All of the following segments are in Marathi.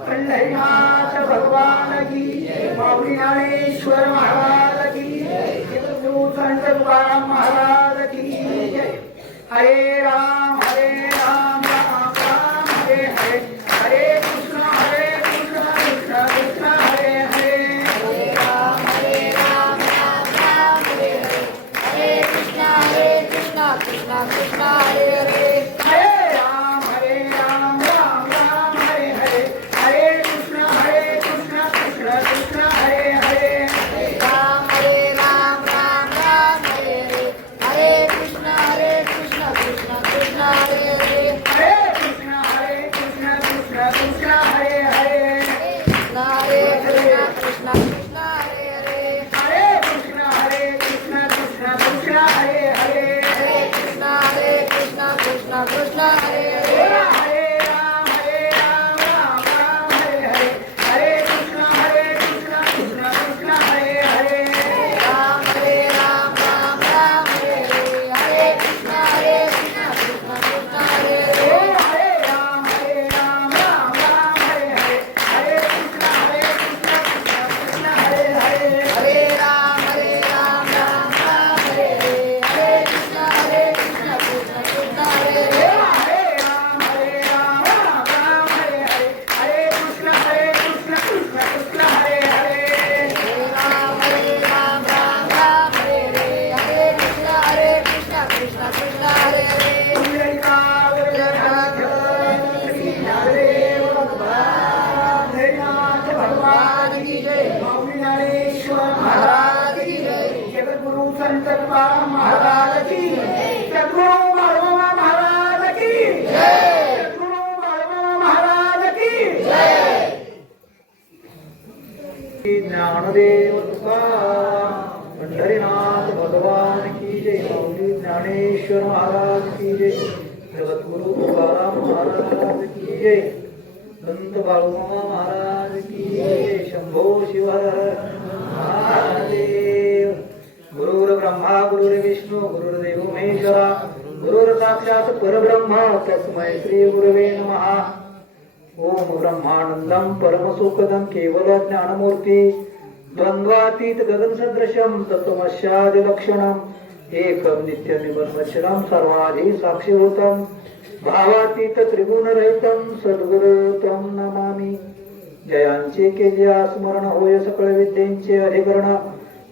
पंढरीनाथ भगवान की माऊली ज्ञानेश्वर महाराज की गुरु संत तुकाराम महाराज की जय। हरे राम राम राम हरे हरे, हरे कृष्ण कृष्ण कृष्ण हरे हरे, हरे राम राम राम हरे हरे, हरे कृष्ण कृष्ण कृष्ण हरे हरे, हरे राम राम राम हरे हरे, हरे कृष्ण कृष्ण कृष्ण हरे हरे, हरे राम राम राम हरे हरे, हरे कृष्ण कृष्ण कृष्ण हरे हरे, हरे कृष्ण कृष्ण कृष्ण हरे हरे, हरे कृष्ण कृष्ण हरे हरे, हरे कृष्ण कृष्ण कृष्ण हरे हरे, हरे कृष्ण कृष्ण कृष्ण हरे हरे, हरे राम राम हरे हरे, हरे कृष्ण कृष्ण कृष्ण हरे हरे, राम राम राम हरे हरे, हरे कृष्ण कृष्ण कृष्ण हरे हरे, हरे राम राम हरे हरे, हरे कृष्ण कृष्ण कृष्ण हरे हरे, हरे राम राम हरे हरे, हरे कृष्ण कृष्ण कृष्ण हरे हरे, हरे राम हरे हरे, हरे कृष्ण कृष्ण कृष्ण हरे हरे, हरे राम राम हरे हरे, हरे कृष्ण कृष्ण कृष्ण हरे हरे, भगवान की जय, महाराज की जय, गुरु संत तुकाराम महाराज की, गुरु बाळूमामा महाराज की, गुरु बाळूमामा महाराज की, ज्ञानदेव तुकाराम पंढरीनाथ भगवान की जय। माऊली ज्ञानेश्वर महाराज की जय, जगद्गुरु तुकाराम महाराज की जय, संत बाळूमामा महाराज की जय। शंभो शिव हर हर महादेव। गुरुर्ब्रह्मा गुरुर्विष्णू गुरुर्देव महेश्वरा, गुरुर् साक्षात परब्रह्म तस्मै श्री गुरवे नमः। ओम ब्रह्मानंदं परमसुखदं केवल ज्ञानमूर्ती, द्वंद्वातीत गगन सदृशं तत्वमस्यादिलक्षणम्, एकं नित्यनिर्मलमच्युतं सर्वाधि साक्षिभूतं, भावातीत त्रिगुणरहितं सद्गुरु त्वं नमामि। जयांचे केले स्मरण होय सकळ विद्येचे अधिकरण,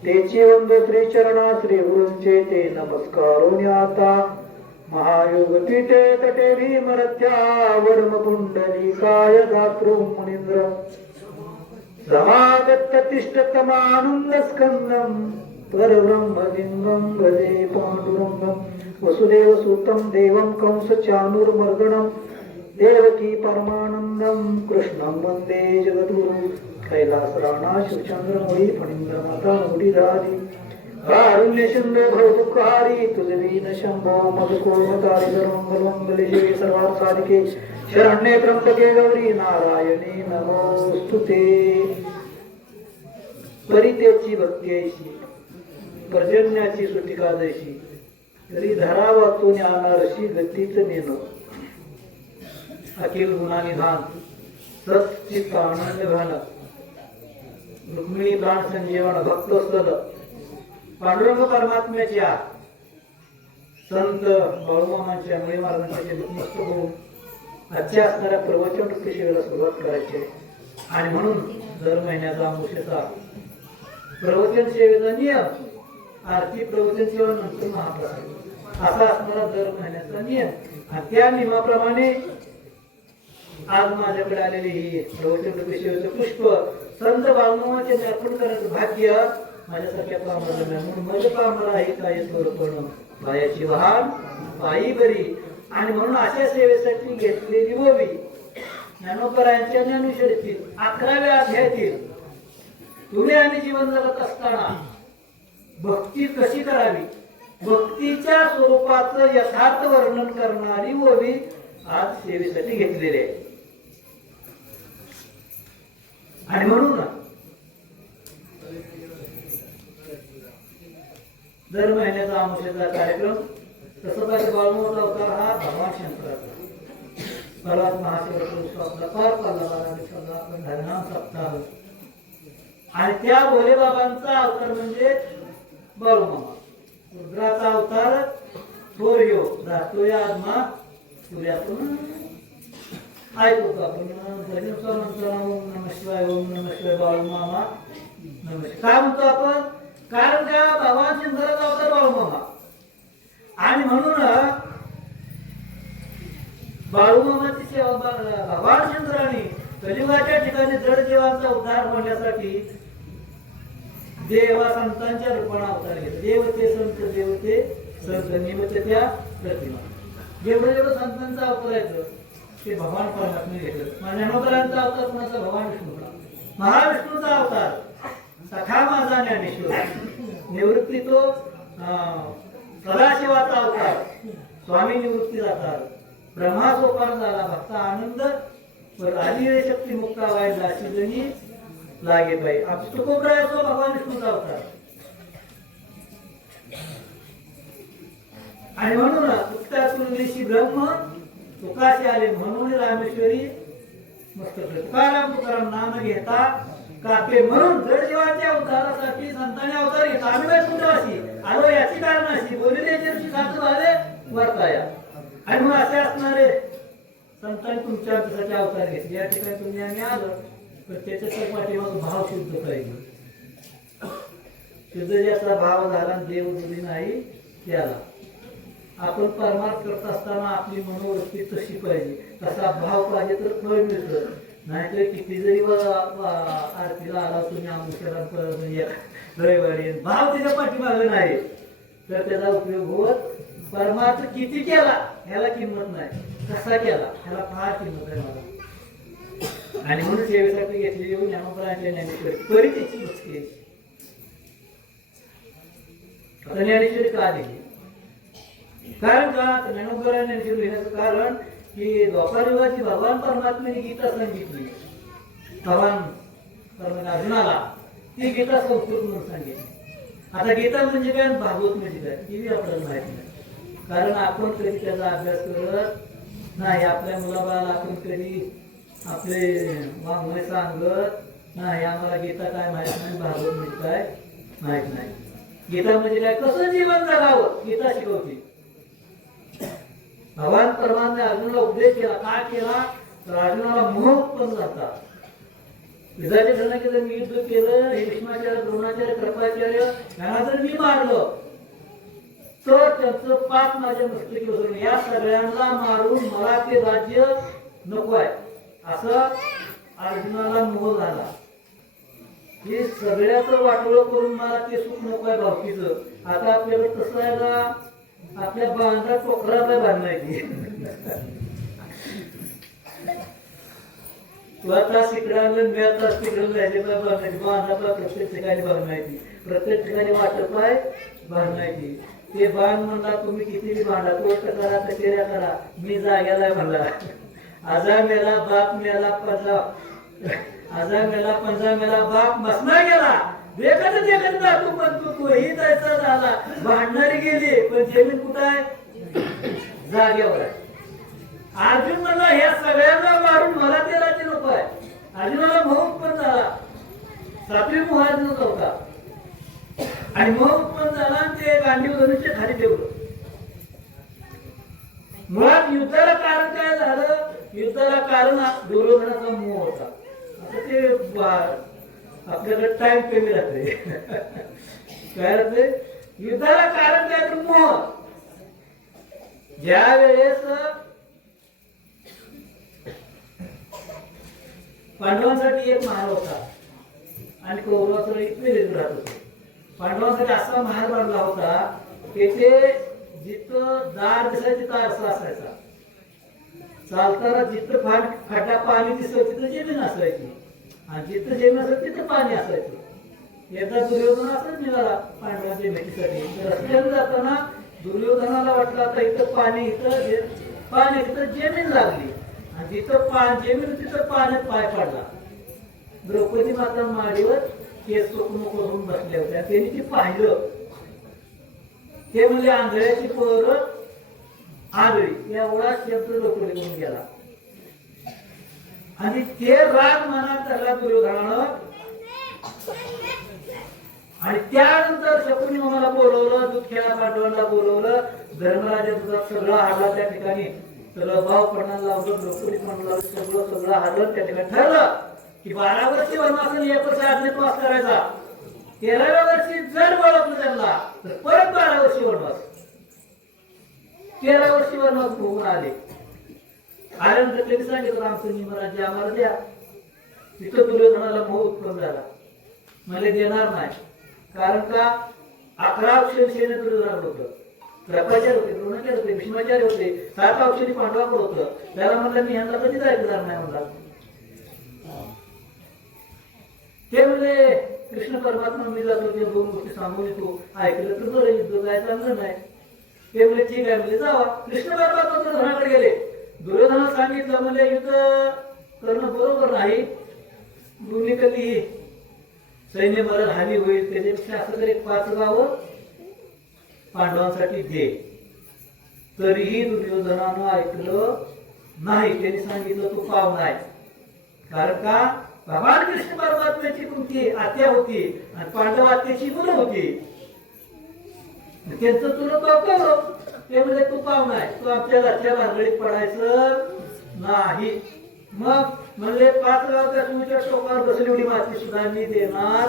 तेची वंद श्री चरणा श्री गुरूंचे ते नमस्कारोनी आता। महायोग पीठे तटे भीमरथ्या वर्म कुंडलिकाय दातृ मुनींद्र, समागत तिष्ठतमानंद स्कंदं परब्रह्मलिंगं भजे पांडुरंगं, वसुदेव सुतं देवं कंस चाणूरमर्दनं, देवकी परमानंदं कृष्णं वंदे जगद्गुरुं। कैलास राणा शिवचंद्र मुळी फणींद्र माता मुडीधारी, कारुण्य सिंधू भवदुःखहारी तुझवीन शंभो मधुकोमतारी मंगलमंगले शिवे सर्वार्थ साधिके, शरण्ये त्र्यंबके गौरी नारायणी नमोस्तुते। परितेची भक्ती ऐशी, पर्जन्याची सुटिका जैशी, तरी धरावातून आणणारशी गतीच नेन, अखिल गुणानिधान सच्चित आनंद घन, रुक्मिणी प्राण संजीवन भक्त स्थल पांडुरंग परमात्म्याच्या संत बाळूमामांच्या मुळे महाराजांच्या नतमस्तक होऊन आजच्या असणाऱ्या प्रवचन रूपी शिबिराला सुरुवात करायची आहे। आणि म्हणून दर महिन्याचा अमावस्येचा प्रवचन सेवेचा नियम, आरती प्रवचन सेवा नंतर महाप्रसाद असा असणारा दर महिन्याचा नियम, आणि त्या नियमाप्रमाणे आज माझ्याकडे आलेली ही प्रवचन रूपी सेवेचं पुष्प संत बाळूमामाचे अर्पण करण्याचं भाग्य माझ्यासारख्या पामराला म्हणून माझ्या पामरा हे काय स्वरूपण पायाची वाहन पायी बरी, आणि म्हणून अशा सेवेसाठी घेतलेली ववी ज्ञानोबरायांच्या ज्ञानेश्वरीतील 11व्या अध्यायातील तुम्ही आणि जीवन जगत असताना भक्ती कशी करावी, भक्तीच्या स्वरूपाचं यथार्थ वर्णन करणारी ववी आज सेवेसाठी घेतलेली आहे। आणि म्हणून दर महिन्याचा अमावस्येचा कार्यक्रम तसं पाहिजे बाळूमामाचा अवतार हा भगवान शंकराचा. परवाच महाशिवरात्री उत्सवातला पार पडला 12 दिवसाचा आपण हरिनाम सप्ताह. आणि त्या भोलेबाबांचा अवतार म्हणजे बाळूमामा. रुद्राचा अवतार सूर्यो राहतोय आत्मा सूर्यातून ऐकतो आपण भजनचा म्हणतो ओम नमः शिवाय ओम नमः शिवाय बाळूमामा नमः. काय म्हणतो आपण? कारण त्या भगवान शंकराचा अवतार बाळूमामा. आणि म्हणून बाळूमामाची सेवा भगवान शंकराने कलियुगाच्या ठिकाणी जडजीवांचा उद्धार होण्यासाठी देवा संतांच्या रूपाने अवतार घेतला. देवते संत देवते संत निमित्त त्या प्रतिमा. जेवढं जेवढं संतांचा अवतार आहे ते भगवान परमात्मा घेतलं. ज्ञानोबरांचा अवतार कोणाचा? भगवान विष्णूचा. महाविष्णूचा अवतार सखा माझा ज्ञानेश्वर. निवृत्ती तो सदाशिवाचा अवतार स्वामी निवृत्ती जातात. ब्रह्मा सोपान झाला भक्त आनंद आधी शक्ती मुक्ता व्हायला शिजणी लागे पाहिजे. तुकोबराय तो भगवान विष्णूचा अवतार. आणि म्हणून तुकातून ऋषी ब्रह्म तुकाशी आले म्हणून रामेश्वरी मस्त तुकाराम तुकाराम नाम घेता कापे. म्हणून जडजीवांच्या उद्धारासाठी संतांनी अवतार घेतला. आम्ही वैकुंठवासी आलो याची कारण अशी बोलले दिवशी खातो झाले वर्ताया. आणि मग असे असणारे संतांनी तुमच्या आमच्यासाठी अवतार घेतले. या ठिकाणी तुम्ही आम्ही आलो तर त्याच्या पाठीमाग भाव शुद्ध पाहिजे. शुद्ध ज्याचा भाव झाला देव जुली नाही त्याला. आपण परमार्थ करत असताना आपली मनोवृत्ती तशी पाहिजे. तसा भाव पाहिजे तर फळ मिळतं. नाहीतर किती जरी आरतीला आला तुम्ही आमुष्याला रविवारी भाव त्याच्या पाठीमागे नाही तर त्याचा उपयोग होत. परमार्थ किती केला ह्याला किंमत नाही. कसा केला ह्याला फार किंमत आहे मला. आणि म्हणून सेवेसाठी घेतली येऊन ज्ञानोबरांच्या ज्ञानेश्वरी परिचयची मुस्की. आता ज्ञानेश्वरी का दिली? कारण का ज्ञानोबरांच्या ज्ञानेश्वरी लिहिण्याचं कारण की द्वापारयुगाची भगवान परमात्म्याने गीता सांगितली. भगवान अर्जुनाला ती गीता संस्कृत म्हणून सांगितली. आता गीता म्हणजे काय भागवत म्हणजे काय ती आपल्याला माहिती नाही. कारण आपण कधी त्याचा अभ्यास करत नाही. आपल्या मुलाबाळाला आपण कधी आपले वाङ्मय सांगत नाही. आम्हाला गीता काय माहित नाही, भागवत म्हणजे काय माहित नाही. गीता म्हणजे काय कसं जीवन जगावं गीता शिकवते. भगवान परमात्म्याने अर्जुनाला उपदेश केला. काय केला तर अर्जुनाला मोह उत्पन्न झाला. युद्धाचे ठरलं की जर मी युद्ध केलं हे भीष्माचार्य द्रोणाचार्य कृपाचार्य यांना जर मी मारलं तर त्यांचं पाप माझ्या मस्तकी बसवलं. या सगळ्यांना मारून मला ते राज्य नको आहे असं अर्जुनाला मोह झाला. हे सगळ्याचं वाटोळं करून मला ते सुख नको आहे भावकीचं. आता आपल्याला कसं आहे का आपल्या बांधा टोकराला बांधायची. तू आता शिकडाला मी आता शिकडाला जायचे बांधायची. बांधाला प्रत्येक ठिकाणी बांधायची. प्रत्येक ठिकाणी वाटप आहे बांधायची. ते बांध म्हणला तुम्ही किती बांधा गोष्ट करा कचेऱ्या करा मी जाग्याला म्हणला. आजा मेला बाप मेला पंजा आजा मेला पंजा मेला बाप बसणार गेला. देखत देखत जातो पण तोही जायचा झाला. भांडणारी गेली पण जमीन कुठं आहे जागेवर आहे. अर्जुन म्हणला ह्या सगळ्यांना मारून मला ते राज्य नको आहे. अर्जुनाला मोह उत्पन्न झाला. सातवी मोहार्जुनच होता आणि मोह उत्पन्न झाला आणि ते गांडीव धनुष्य खाली ठेवलं. मुळात युद्धाला कारण काय झालं? युद्धाला कारण दुर्योधनाचा मोह होता. आता ते आपल्याकडे टाइम कमी राहते. काय राहते युद्धाला कारण काय तर मोह. ज्या वेळेस पांडवांसाठी एक महाल होता आणि कौरवांसाठी एक वेगळीच राहत होते. पांडवांसाठी असा महाल बांधला होता तेथे जिथं दार दिसायचं तिथं आरसा असायचा. चालताना जिथं फाटा पाणी दिसायचं तिथं जमीन असायची आणि जिथं जमीन असायचं तिथं पाणी असायचं. एकदा दुर्योधन असंच निघाला पांडवांच्या भेटीसाठी. रस्त्याने जाताना दुर्योधनाला वाटलं आता इथं पाणी तिथं जमीन लागली आणि जिथं जमीन तिथं पाण्यात पाय पडला. द्रौपदी माता माडीवर केस चोखून करून बसल्या होत्या. त्यांनी ती पाहिलं. ते म्हणजे आंधळ्याची पोरं आगळी एवढा शब्द लोक लिहून गेला आणि ते राग मनात त्याला दुर्योधनानं आणि त्यानंतर शकुनी मला बोलवलं दुःखेला पांडवांना बोलवलं धर्मराजा सगळं हारला त्या ठिकाणी सगळं भाव पणाला लावलं द्रौपदी पणाला लावलं सगळं हारलं त्या ठिकाणी ठरलं की 12 वर्षी वनवास 1 वर्ष अज्ञातवास करायचा 13व्या वर्षी जर बोलवलं त्यांना तर परत 12 वर्षी वनवास 13 वर्षी वनवास होऊन आले आल्यानंतर त्यांनी सांगितलं आमचं निमराज्य आम्हाला द्या तिथं दुर्योधनाला मोह उत्पन्न झाला मला देणार नाही कारण का 11 अक्षर सेने दुर्योधनाकडे होतं कृपाचार्य होते द्रोणाचार्य होते भीष्माचार्य होते 7 अक्षरी पांडवाकडे होतं त्याला म्हणलं मी ह्यांना कधीच ऐकणार नाही म्हणला ते म्हणजे कृष्ण परमात्मा मी जातो ते 2 गोष्टी सांगून येतो ऐकलं तर बरं युद्ध काय चांगलं नाही ते म्हणजे ठीक आहे म्हणजे जावा कृष्ण परमात्मा दुर्योधनाकडे गेले दुर्योधनाला सांगितलं म्हणजे युद्ध करणं बरोबर नाही दोन्ही कधी सैन्य मला हानी होईल त्याच्यापेक्षा असं तर एक 5 गावं पांडवांसाठी दे तरीही दुर्योधनानं ऐकलं नाही त्यांनी सांगितलं तू पाव नाही कारण का भगवान कृष्ण परमात्म्याची तुमची आत्या होती आणि पांडव आत्याची मुलं होती त्यांचं तुला कौरव ते म्हणजे तू पाव नाही तू आमच्या घरच्या भानगडीत पडायचं नाही मग म्हणजे 5 गावच्या तुमच्या टोकावर बसली एवढी माती सुद्धा मी देणार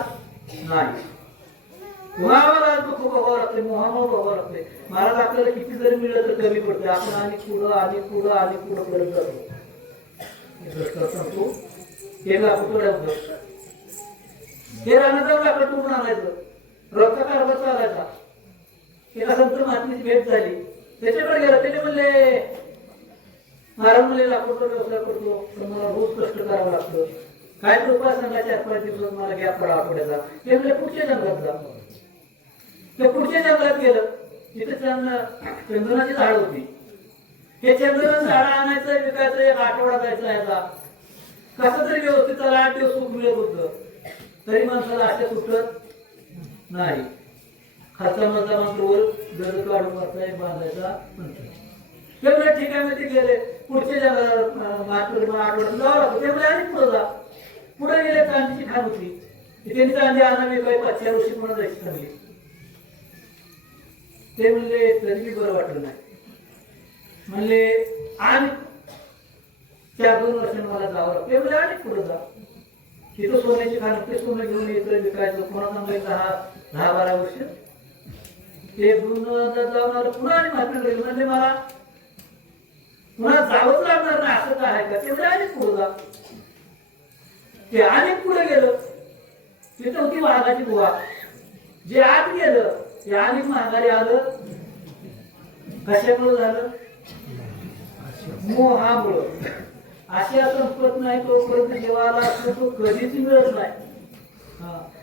नाही तुम्हाला दुःख बघावं लागते मोहामुळे बघावं लागते महाराज आपल्याला किती जरी मिळलं तर कमी पडते आपण आणि पुढं करत जातो सांगतो हे लाकूड होतं हे राहणं जाऊन लाकड टुकून आणायचं रोजचा कारभार चालायचा एका संत महात्मीची भेट झाली त्याच्याकडे गेला त्याने म्हणले महाराज म्हणले लाकूडचा व्यवसाय करतो पण मला रोज कष्ट करावं लागतं काय तर उपाय सांगा 4-5 दिवसात मला गॅप पडा आठवड्याचा ते म्हणजे पुढच्या जंगलात जा ते पुढच्या जंगलात गेलं तिथे चंदनाची झाड होती हे चंदनाचं झाड आणायचं विकायचं 1 आठवडा जायचा याचा कसं तरी व्यवस्थित त्याला 8 दिवस सुख मिळत होतं तरी माणसाला आशा सुटत नाही खालचा मधला मात्र जर काढून मारता एक बांधायचा म्हणतो ते ठीक आहे ते गेले पुढच्या जंगलात आठवड्यात जावं लागतं ते आणि पुढे जा पुढे गेले चांदीची खाण होती त्यांनी चांदी आणावी काही 500 वर्षी पुन्हा जायची चांगली ते म्हणले तरी बरं वाटलं नाही म्हणले आणि 4-2 वर्षांनी मला जावं लागतं ते म्हणजे आणि पुढे जा तिथं सोन्याची खाणं ते सोनं घेऊन यायचं विकायचं पुन्हा चांगलं 10-12 वर्ष ते जाऊन आलं पुन्हा आणि मात्र म्हणजे मला पुन्हा जावंच लागणार नाही असं काय आहे का ते म्हणजे आणि पुढे जा ते आणि पुढे गेलं तिथं होती वाघाची गुहा जे आत गेलं ते आणि माघारी आलं कशामुळे झालं मोहामुळं अशा संपत नाही तोपर्यंत जेव्हा असतो तो कधीच मिळत नाही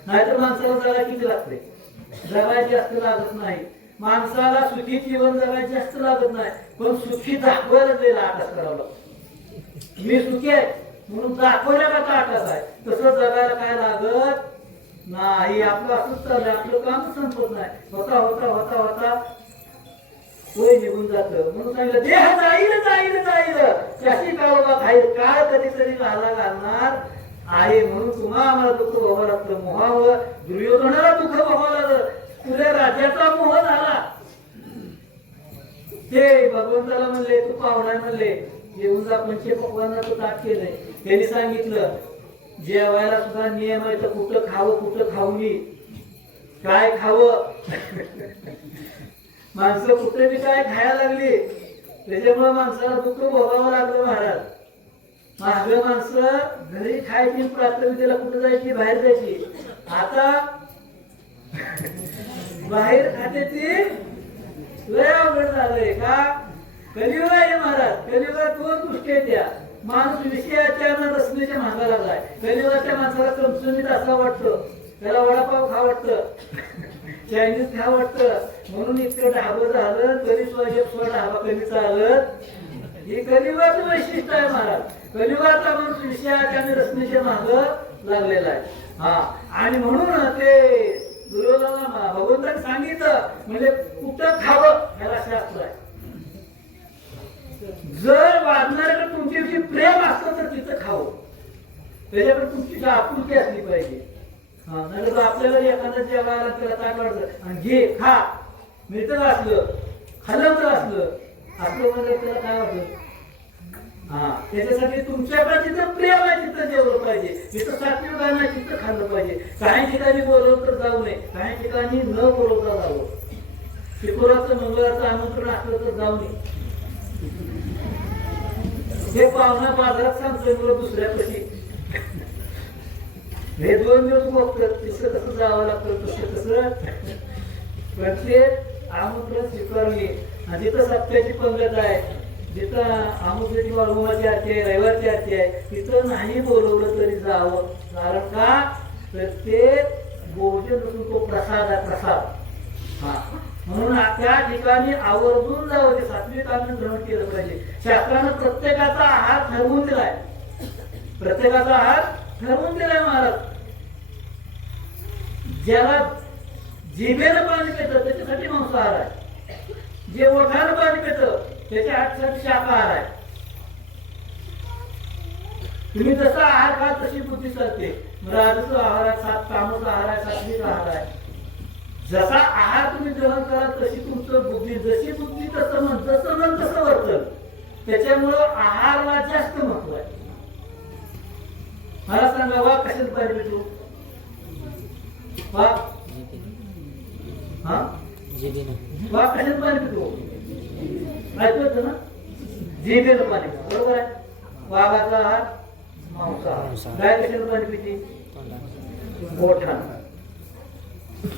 नाहीतर माणसाला जगा किती लागते जगायची जास्त लागत नाही माणसाला सुखी जीवन जगायची जास्त लागत नाही पण सुखी दाखवायला त्याला आटास करावं लागतं मी सुखी आहे म्हणून दाखवल्या का आटास आहे तसं जगायला काय लागत नाही आपलं असंच चाललंय आपलं काम संपत नाही होता होता होता होता वय निघून जात म्हणून सांगितलं देह जाईल जाईल जाईल त्याची काळोबा खाईल काळ कधीतरी घाला घालणार आहे म्हणून तुम्हाला आम्हाला दुःख बघावं लागतं मोहावर दुर्योधनाला दुःख बघावं लागलं तुझ्या राज्याचा मोह झाला ते भगवंताला म्हणले तू पाहुणा म्हणले येऊन जा पंचपक्वांना तो ताट केलंय त्यांनी सांगितलं जेवायला सुद्धा नियम आहे तर कुठं खावं कुठं खाऊ नये काय खावं माणसं कुठे बी काय खायला लागली त्याच्यामुळे माणसाला दुःख भोगावं लागलं महाराज मागं माणसं घरी खायची प्राथमिकतेला कुठं जायची बाहेर जायची आता बाहेर खात्याची लय अवघड झालंय का कलियुग आहे महाराज कलियुगात 2 गोष्टी आहेत त्या माणूस विषयाच्या रचनेच्या मागा लागलाय कलियुगाच्या माणसाला चमचमीत असं वाटतं त्याला वडापाव खा वाटतं चायनीज खा वाटतं म्हणून इतकं ढाबं झालं तरी ढाबा कमी चालत हे कलियुगाचं वैशिष्ट्य आहे महाराज कलियुगाचा माणूस विषयाच्या आणि रचनेच्या माग लागलेला आहे आणि म्हणून ते दुर्योधनाला भगवंताने सांगितलं म्हणजे कुठं खावं ह्याला शास्त्र आहे अगदी प्रेम असतं तर तिथं खावं. त्याच्याकडे तुमची आपुलकी असली पाहिजे. नाही तर आपल्याला एखादा जेवायला त्याला काय वाटतं आणि घे खा मिळतं असलं खाल्लं तर असलं म्हणजे त्याला काय वाटतं. त्याच्यासाठी तुमच्याकडे जिथं प्रेम आहे तिथं जेवलं पाहिजे, जिथं सात्विक आहे तिथं खाल्लं पाहिजे. काही ठिकाणी बोलवलं तर जाऊ नये, काही ठिकाणी न बोलवता जावं. शुक्रवारचं मंगळवारचं आमंत्रण असलं तर जाऊ नये. हे पाहुणा बाजारात सांगतोय मला दुसऱ्यापाशी हे 2 दिवस बघतात तिसरं कसं जावं लागतं तसं कसं. पण ते आमंत्रण स्वीकारले आणि जिथं सत्याची पंगत आहे, जिथं आमुद्याची वाळूमाची आरती आहे, रविवारची आरती आहे, तिथं नाही बोलवलं तरी जावं. कारण का तर ते भोजन नसून तो प्रसाद आहे, प्रसाद. म्हणून त्या ठिकाणी आवर्जून जावं. ते सात्विक अन्न ग्रहण केलं पाहिजे. शास्त्रानं प्रत्येकाचा आहार ठरवून दिलाय, प्रत्येकाचा आहार ठरवून दिलाय महाराज. ज्याला जिभेनं पाणी पितं त्याच्यासाठी मांसाहार आहे, जे ओठानं पाणी पितं त्याच्या हातसाठी शाकाहार आहे. तुम्ही जसा आहार खा तशी बुद्धी चालते. राजूचा आहार आहे, तामूचा आहार आहे, सात्विक आहार आहे. जसा आहार तुम्ही ग्रहण कराल तशी तुमचं बुद्धी, जशी बुद्धी तसं मन, जसं मन तसं वर्तन. त्याच्यामुळं आहारला जास्त महत्व आहे. मला सांगा वा कशात पाहिजे तू वा वा कशात पाणी पितो ऐकत ना. जिभेनं पाणी पितो बरोबर आहे. वाघाचा आहार मांसाहार. गाय कशानं पाणी पिते ओठानं.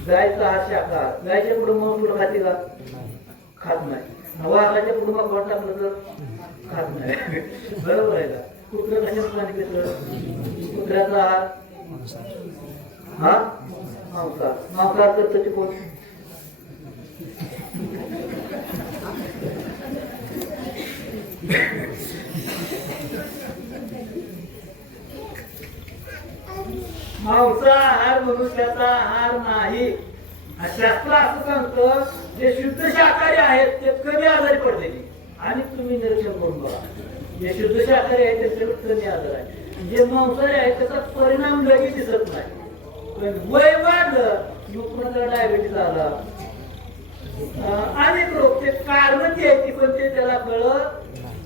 गायचा आहार शाकाहार. गायच्या पुढे मग तुला खाते का खात नाही. वाघाच्या पुढे मग गोट टाकलं तर खात नाही बरोबर आहे का. कुत्र कशानं पाणी पितं कुत्र्याचा आहार मांसाहार. मांसाहार करतं ते कोण मांसाहार मनुष्याचा आहार नाही. शास्त्र असं सांगतं जे शुद्ध शाकाहारी आहेत ते कमी आजारी पडलेली. आणि तुम्ही निरीक्षण करून बघा, जे शुद्ध शाकाहारी आहेत त्याच्यावर कमी आजार आहे. जे मांसाहारी आहेत त्याचा परिणाम लगेच दिसत नाही. पण वय वाढलं लोकांना डायबिटीस आला, अनेक रोग. ते कारण ती आहे पण ते त्याला कळत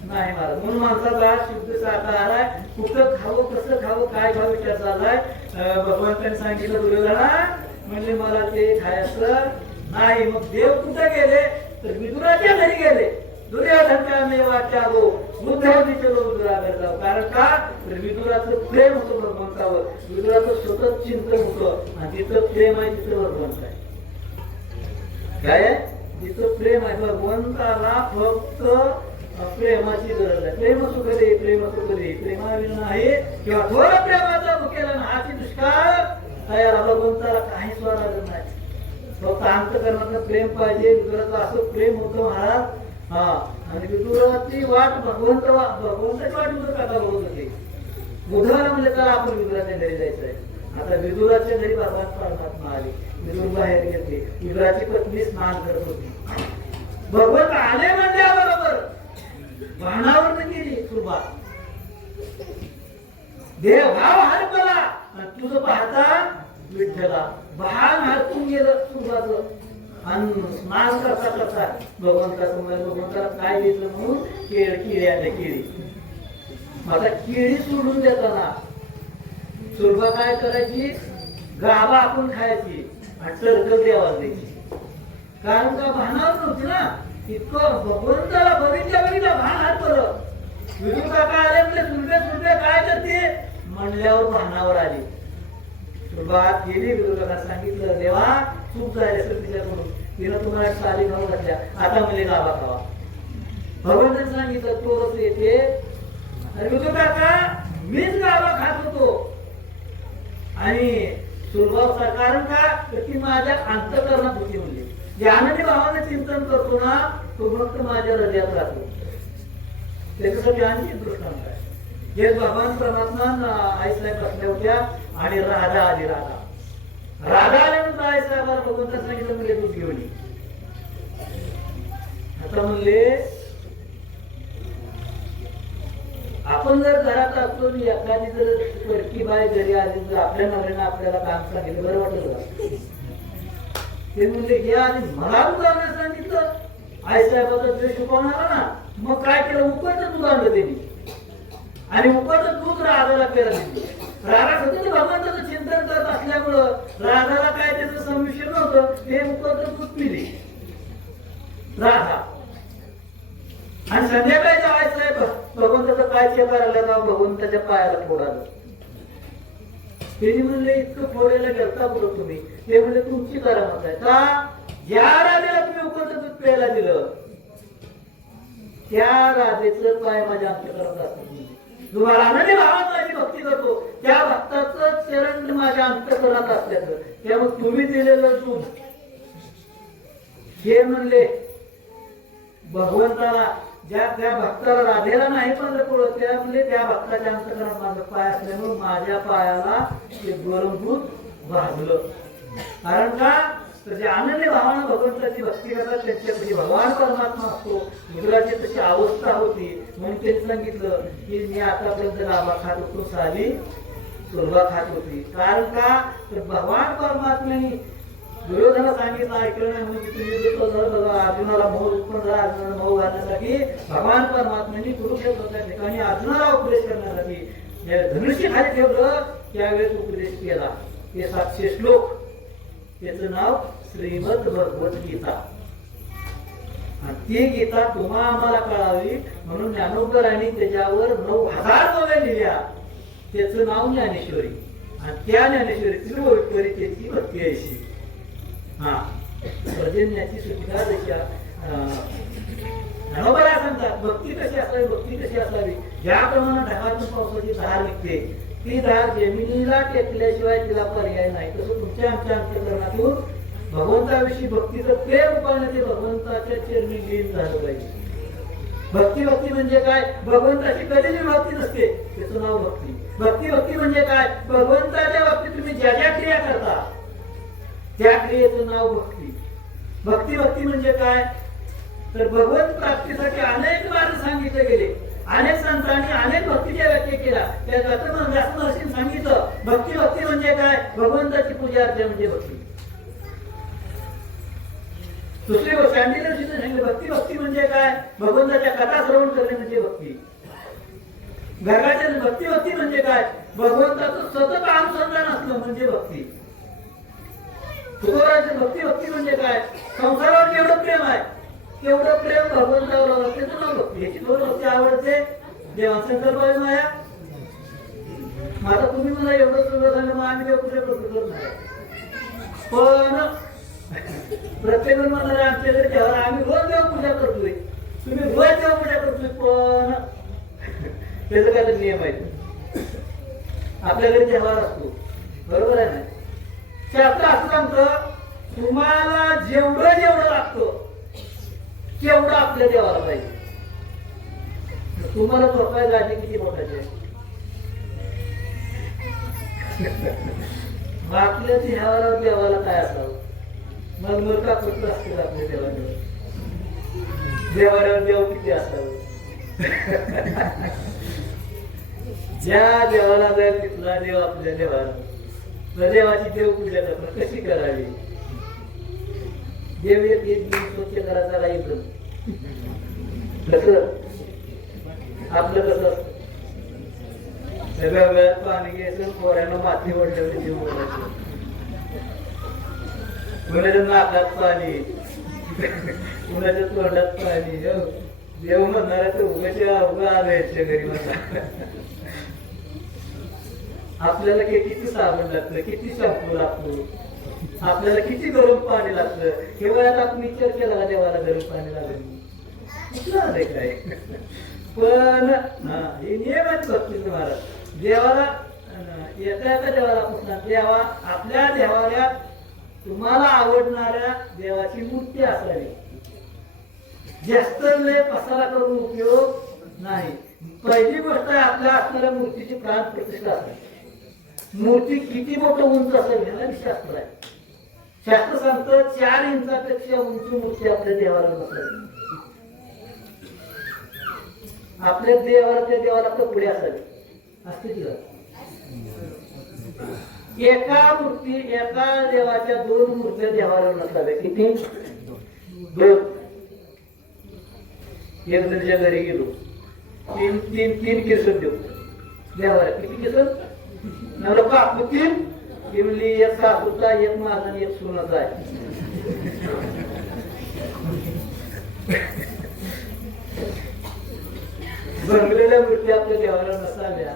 नाही महाराज. म्हणून माणसाचा शुद्ध शाकाहार आहे. कुठं खावं कसं खावं काय खावं विचार चाललाय. भगवंतांनी सांगितलं दुर्योधना म्हणजे मला ते खायचं नाही. मग देव कुठं गेले तर विदुराच्या घरी गेले. दुर्योधनच्या मेवाच्या गो बुद्धावधीचे लोक विदुराकडे जाऊ. कारण का तर विदुराचं प्रेम होतं भगवंतावर. विदुराचं स्वतः चिंतन होतं आणि जिथं प्रेम आहे तिथं भगवंत आहे. काय आहे तिथं प्रेम आहे. भगवंताला फक्त प्रेमाची गरज आहे. प्रेम सुख दे प्रेम सुख दे प्रेमाविना नाही किंवा थोडा प्रेमाचा भुकेला हाची दुष्काळ तयार. भगवंताला काही स्वाद नाही. फक्त अंतकरणाचं प्रेम पाहिजे. विदुराचं असं प्रेम होतं महाराज. आणि विदुराची वाट भगवंताची वाट विदुर काका बघत होते. बुधवार म्हणजे त्याला आपण विदुराच्या घरी जायचं आहे. आता विदुराच्या घरी भगवान परमात्मा आले. विदुर बाहेर गेले. विदुराची पत्नी स्नान करत होती. भगवंत आले म्हणल्याबरोबर भानावर केली सुरुवात. देव भाव हरपला आणि तुझं पाहता विठ्ठला भान हरपून गेलं सुरुवात. आणि स्नान करता करता भगवंताला काय घेतलं म्हणून केळी आल्या. केळी आता केळी सोडून देताना सुरुवात काय करायची गाभा आपण खायची आणि टरकल देवाला द्यायची. कारण का भानावर नव्हती ना. इतकं भगवंताला बघितल्या भान हात बरं. विदुर काका आले म्हणजे सुलभे सुलभे काय करते म्हणल्यावर भानावर आली. सुरुवात केली. विदुर काका सांगितलं देवा चूक झाली असेल तिच्याकडून. तिनं तुम्हाला सारी खाऊ घातल्या आता म्हणजे गाभा खावा. भगवंताने सांगितलं तो रस येते. विदुर काका मीच गाभा खात होतो आणि सुरुवात कारण का ती माझ्या अंतकरणात होती. म्हणजे ज्याने भावाने चिंतन करतो ना तो भक्त माझ्या हृदयात राहतो. त्याच्यासाठी आणखी दृष्टांत आहे. जे भगवान परमात्मा आईसाहेब बसल्या होत्या आणि राधा आली. राधा आल्यानंतर आईसाहेबाला भगवंताला सांगितलं म्हणजे दूध घेऊन ये. आता म्हणले आपण आपण जर घरात असतो आणि एखादी जर परकी बाई घरी आली तर आपल्या नवऱ्यानं आपल्याला काम सांगितलं बरं वाटलं का? ते म्हणले हे आधी मला उदाहरण सांगितलं आई साहेबाचा द्वेष शिकवणार ना मग काय केलं उकडचं दूध आणलं त्यांनी आणि उकडचं दूध राधाला केलं त्यांनी राधा सतत भगवंताचं चिंतन करत असल्यामुळं राधाला काय त्याचं संमिश्रण नव्हतं ते उकडचं दूध पिले राधा आणि संध्याकाळी जायचं भगवंताचं पाय करायला ना भगवंताच्या पायाला फोडालं त्यांनी म्हणले इतकं फोडायला करता बरोबर तुम्ही ते म्हणजे तुमची करामत आहे का ज्या राधेला तुम्ही उकडचं दूध प्यायला दिलं त्या राधेचं पाय माझ्या अंतःकरणात असतं तुम्हाला आनंदी भावात माझी भक्ती करतो त्या भक्ताचं चरण माझ्या अंतःकरणात असल्याचं त्यामुळे तुम्ही दिलेलं दूध हे म्हणले भगवंताला ज्या त्या भक्ताला राधेला नाही पण कळत त्या म्हणजे त्या भक्ताच्या अंतःकरणात माझा पाय असल्यामुळे माझ्या पायाला ते गरम दूध भाजलं कारण का तर जे आनंदी भावानं भगवंताची भक्ती करतात त्यांच्यापैकी भगवान परमात्मा असतो मुलाची तशी अवस्था होती म्हणून त्यांनी सांगितलं की मी आतापर्यंत लाभा खात होतो साली सुरवा खात होती कारण का तर भगवान परमात्म्याने दुर्योधनाला सांगितलं ऐकलं नाही म्हणजे तुम्ही अर्जुनाला मऊ उत्पन्न झाला अर्जुनाला मऊ घालण्यासाठी भगवान परमात्म्याने कुरुक्षेत्राच्या ठिकाणी अर्जुनाला उपदेश करण्यासाठी धनुष्य खाली ठेवलं त्यावेळेस उपदेश केला हे 700 श्लोक त्याचं नाव श्रीमद भगवत गीता आणि ती गीता तुम्हा आम्हाला कळावी म्हणून ज्ञानोबरांनी त्याच्यावर 9000 ओव्या लिहिल्या त्याचं नाव ज्ञानेश्वरी आणि त्या ज्ञानेश्वरीतील ओवीची 82 हा पर्जन्याची सुविधा जशा ज्ञानोबरा सांगतात भक्ती कशी असावी ज्याप्रमाणे ढगातून पावसाची धार निघते ती धार जमिनीला टेकल्याशिवाय तिला पर्याय नाही तसं तुमच्या आमच्या अंतःकरणातून भगवंताविषयी भक्तीचं प्रेम उपाळणं ते भगवंताच्या चरणी लीन झालं पाहिजे भक्ती म्हणजे काय भगवंताची कधीही भक्ती नसते त्याचं नाव भक्ती म्हणजे काय भगवंताच्या बाबतीत तुम्ही ज्या ज्या क्रिया करता त्या क्रियेचं नाव भक्ती म्हणजे काय तर भगवंत प्राप्तीसाठी अनेक मार्ग सांगितले गेले अनेक संतांनी अनेक भक्तीच्या व्याख्या केल्या त्या व्यास महर्षींनी सांगितलं भक्ती म्हणजे काय भगवंताची पूजा अर्चा म्हणजे भक्ती दुसरी गोष्ट सांगितलं भक्ती म्हणजे काय भगवंताच्या कथा श्रवण करणे म्हणजे भक्ती घराच्या भक्ती म्हणजे काय भगवंताचं सतत अनुसंधान असणं म्हणजे भक्ती तुकोबाराची भक्ती म्हणजे काय संसारावर केवढं प्रेम आहे तेवढं प्रेम भगवंतावर त्याचं नाव भक्ती याची दोन भक्ती आवडते देवाशंकर बाई माया माझा तुम्ही मला एवढं सगळं सांगा मग आम्ही देवपूजा करत नाही पण प्रत्येक जण म्हणणार आमच्याकडे देवाला आम्ही रोज देवपूजा करतोय तुम्ही रोज देवपूजा करतोय पण त्याचा काय नियम आहे आपल्याकडे देवाला असतो बरोबर आहे ना शास्त्र असं सांगतं तुम्हाला जेवढं लागतं तेवढं आपल्या देवाला पाहिजे तुम्हाला झोपाय जाते किती मोठाचे आपल्या देवाला काय असावं मग मूर्खा कुठलं असतील आपल्या देवावर देव किती असावं ज्या देवाला जर तिथला देव आपल्या देवाला देवाची देवपूजा करणं कशी करावी देव एक दिन स्वच्छ करायचा राहायचं कसं आपलं कसं असतं सगळ्या वेळात पाणी घ्यायचं पोऱ्यानं माती वडल्यावर जीव बोलायचं कुणाच्या नाकात पाणी कुणाच्या तोंडात पाणी देव म्हणणार तर उगाच्या उगा आलं याच्या घरी म्हणणार आपल्याला किती साबण लागतं किती शॅम्पू लागतो आपल्याला किती गरम पाणी लागतं हे वेळात आपण विचार केला का देवाला गरम पाणी लागेल काय पण हे नियमाची भक्ती महाराज देवाला येता देवाला पुसणार देवा आपल्या देवाला तुम्हाला आवडणाऱ्या देवाची मूर्ती असावी जास्त लय पसारा करून उपयोग नाही पहिली गोष्ट आहे आपल्या असणाऱ्या मूर्तीची प्राण प्रतिष्ठा असावी मूर्ती किती मोठं उंच असेल हे शास्त्र आहे शास्त्र सांगतं 4 इंचापेक्षा उंच मूर्ती आपल्या देवाला बसावी आपल्या देवाला देवाला कपडे असावे असते तिला एका देवाच्या 2 मूर्त्या देवाला नसाव्या किती 2 एक जणच्या घरी गेलो 3 केसन देऊ देवाला किती केसन नवरा काकू 3 ती म्हणली एक सासूचा एक माझा आणि एक सुनाचा आहे बनवलेल्या मूर्ती आपल्या देवाला नसाव्या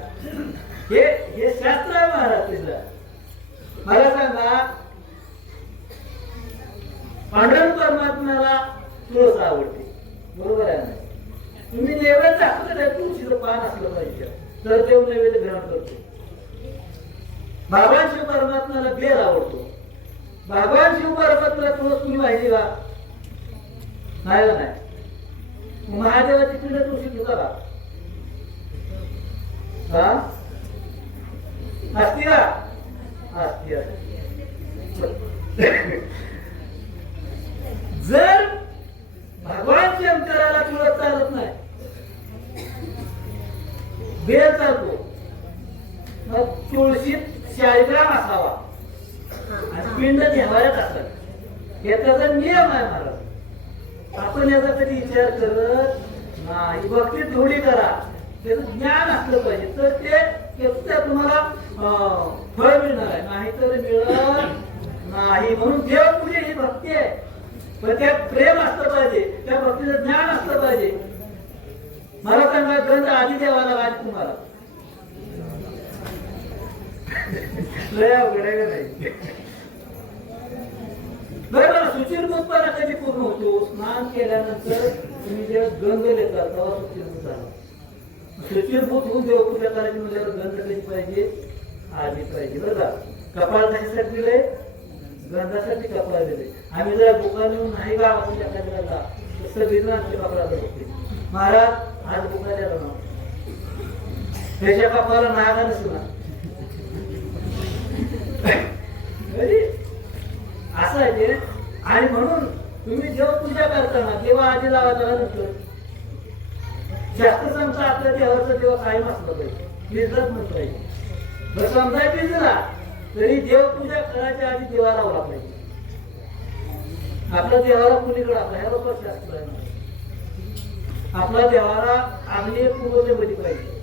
हे शास्त्र आहे महाराष्ट्राला मला सांगा पांडुरंग परमात्म्याला तुळस आवडते बरोबर आहे ना तुम्ही नैवेद्य दाखवलं तुळशीचं पान असलं पाहिजे तर देव नैवेद्य ग्रहण करतो भगवान शिव परमात्म्याला बेल आवडतो भगवान शिव परमात्म्याला तुळस तुम्ही माहिती का नाही का नाही महादेवाची पिंड तुळशी तुझा का हा असती का असती जर भगवान शंकराला तुळस चालत नाही बेल चालतो मग तुळशीत शाळीग्राम असावा आणि पिंड देवाऱ्यात असावी हे त्याचा नियम आहे महाराज आपण याचा कधी विचार करत नाही भक्ती थोडी करा त्याचं ज्ञान असलं पाहिजे तर ते तुम्हाला फळ मिळणार आहे नाही तर मिळत नाही म्हणून देवपूजा ही भक्ती आहे पण त्यात प्रेम असलं पाहिजे त्या भक्तीचं ज्ञान असलं पाहिजे मला सांगा ग्रंथ आधी देवाला वाच तुम्हाला लय अवघड आहे का नाही बरोबर सुचिरभूतपणा कधी पूर्ण होतो स्नान केल्यानंतर तुम्ही जे गंध येतात तेव्हा सुचिरभूत झाला सुचिरभूत होऊन देवपूजा करायची म्हणजे गंध कधी पाहिजे आधी पाहिजे बरं का कपाळ कशासाठी दिलंय गंधासाठी कपाळ दिले आम्ही जर दुकान नाही गावात एखाद्याला तसं बिजून आमच्या कपाळाला बघते महाराज आज बुकायला ना त्याच्या कपाळाला नागा नसला असं आहे ते आणि म्हणून तुम्ही देवपूजा करताना देवा आधी लावायला नसतं जास्त समजा आपल्या देवाचं देवा कायम असलं पाहिजे विजत नसलं पाहिजे जर समजा विजला तरी देवपूजा करायच्या आधी देवा लावला पाहिजे आपल्या देवाला कुणीकडे आपला ह्या लोक शास्त्र आहे आपल्या देवाला आग्नेय पूर्वमध्ये पाहिजे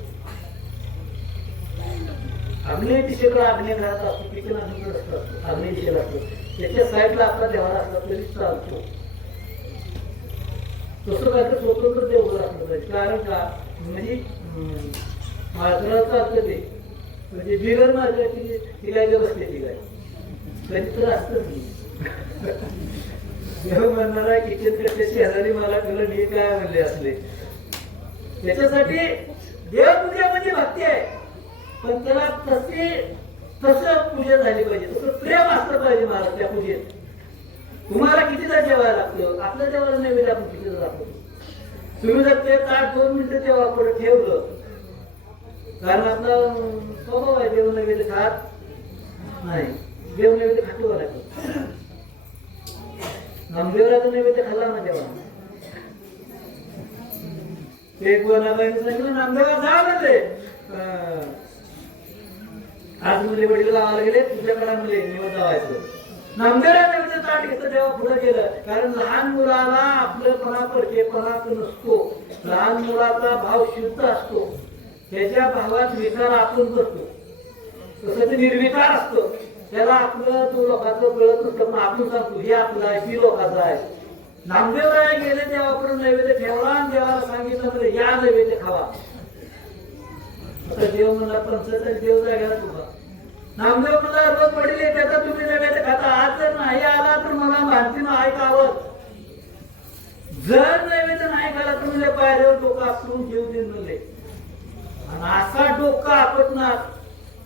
आग्नेय दिशेकडे आग्नेय घरात असतो किचन आग्नेय असतो आग्नेय दिशेला असतो त्याच्या साईडला आपला देवाला असला तरी चालतो तसं काय तर स्वतंत्र देवघर असलं पाहिजे कारण का म्हणजे माळकराचं असतं ते म्हणजे बिगर माझ्याची तिला बसते ती काय कधी तर असतच नाही देव म्हणणारा किचन कशा शेजारी मला तुला मी काय म्हणले असले त्याच्यासाठी देवपूजा म्हणजे भक्ती आहे पण त्याला तसं पूजा झाली पाहिजे तसं प्रेम असलं पाहिजे महाराज त्या पूजेत तुम्हाला कितीदा जेवायला लागतं आपल्या देवाला नैवेद्य आपण कितीदा दाखवतो तुम्ही जर ते ताट 2 मिनिटं देवाकडे ठेवलं कारण आपला स्वभाव आहे देव नैवेद्य खात नाही देव नैवेद्य खातो का नामदेवराचं नैवेद्य खाल्ला ना देवा एक बोलायला सांगितलं नामदेवा जा म्हणले आज मुले वडील गावाला गेले तुझ्याकडे म्हणले निवड जावायचं नामदेवराचं ताट घेतलं तेव्हा पुढे गेलं कारण लहान मुलाला आपलंपणा परकेपणा नसतो लहान मुलाचा भाव शुद्ध असतो त्याच्या भावात विकार आपण करतो तसं ते निर्विकार असतो त्याला आपलं तो लोकांचं कळत नसतं पण आपण सांगतो हे आपलं आहे ती लोकांचं आहे नामदेवराय गेले तेव्हा आपण नैवेद्य ठेवला आणि देवाला सांगितलं म्हणजे या नैवेद्य खावा आता देव म्हणला पंचायत देव जागा तुला नामदेव म्हणला रोज वडील त्याचा तुम्ही नैवेद्य खाता आज जर नाही आला तर मला मानती नाही खावत जर नैवेद्य नाही खाला तर म्हणजे पायऱ्यावर डोकं आपसून घेऊ देऊन म्हणले आणि असा डोकं आपटणार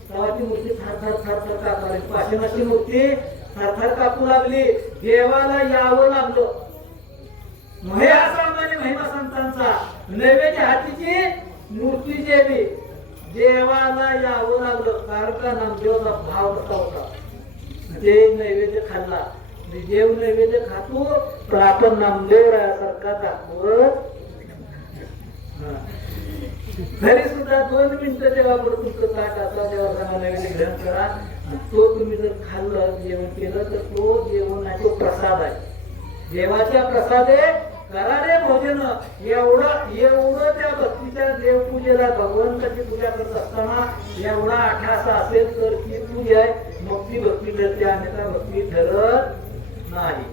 तेव्हा ती मूर्ती थरथर थरथर कापू लागली पाषाणाची मूर्ती थरथर कापू लागली देवाला यावं लागलं हे सामान्य महिमा संतांचा नैवेद्य हातीची मूर्ती देवी देवाला यावं लागलं कारण का नामदेवाचा भाव कसा होता ते नैवेद्य खाल्ला देव नैवेद्य खातो तर आपण नामदेव सारखा दाखवत तरी सुद्धा 2 मिनिटं देवापुढे तुमचं ताट आता देवा नैवेद्य ग्रहण करा. आणि तो तुम्ही जर खाल्लं जेवण केलं तर तो जेवण आहे तो प्रसाद आहे. देवाच्या प्रसादे करा रे भोजन. एवढं त्या भक्तीच्या देवपूजेला भगवंताची पूजा करत असताना एवढा आठासा असेल तर ती पूजा आहे. मग ती भक्ती ठरते, अन्यथा भक्ती ठरत नाही.